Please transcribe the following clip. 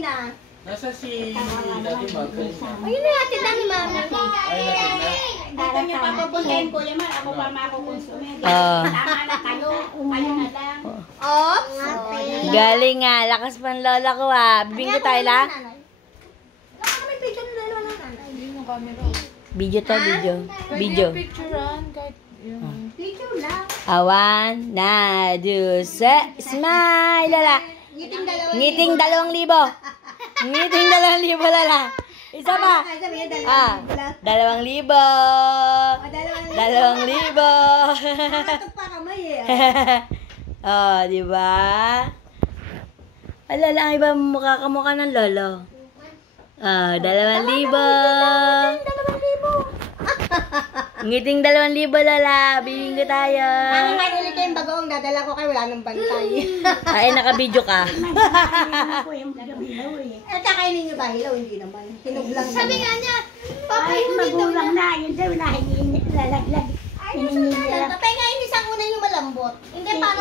na. Nasa si Daddy Mag. Ayun na natin na ni Mama. Ay, Dito niyo papupuntahin ko yaman. Ako pa makukonsume. Oh. Tama na kayo. Kayo na lang. Oops. Galing nga. Lakas pa ng lola ko ah. Bibinggo tayo la? Baka may picture ng dalawa ng nanay. Hindi mo camera. Video to, video. Video. Picturean kahit yung... Picture lang. Awan, na, do, se, smile, lala. Ngiting dalawa. Ngiting 2,000. Ngiting 2,000, lala. Isa pa. Ah, 2,000. 2,000. Nakatok pa kamay eh. Oh, di ba? Alala, ang iba mukha ng lolo. Ah, 2,000. Ngiting 2,000, lala. Bibinggo tayo. Ang ulit kayong bagoong dadala ko kayo, wala nang bantay. Ay, nakabidyo ka. Ako yung hilaw eh. At kakainin nyo ba hilaw? Hindi naman. Tinog lang. Sabi nga niya, Ay, magulang na. Yun daw na. Lalaglag. ay, nasa na lang. Papahingain isang una yung malambot. Hindi para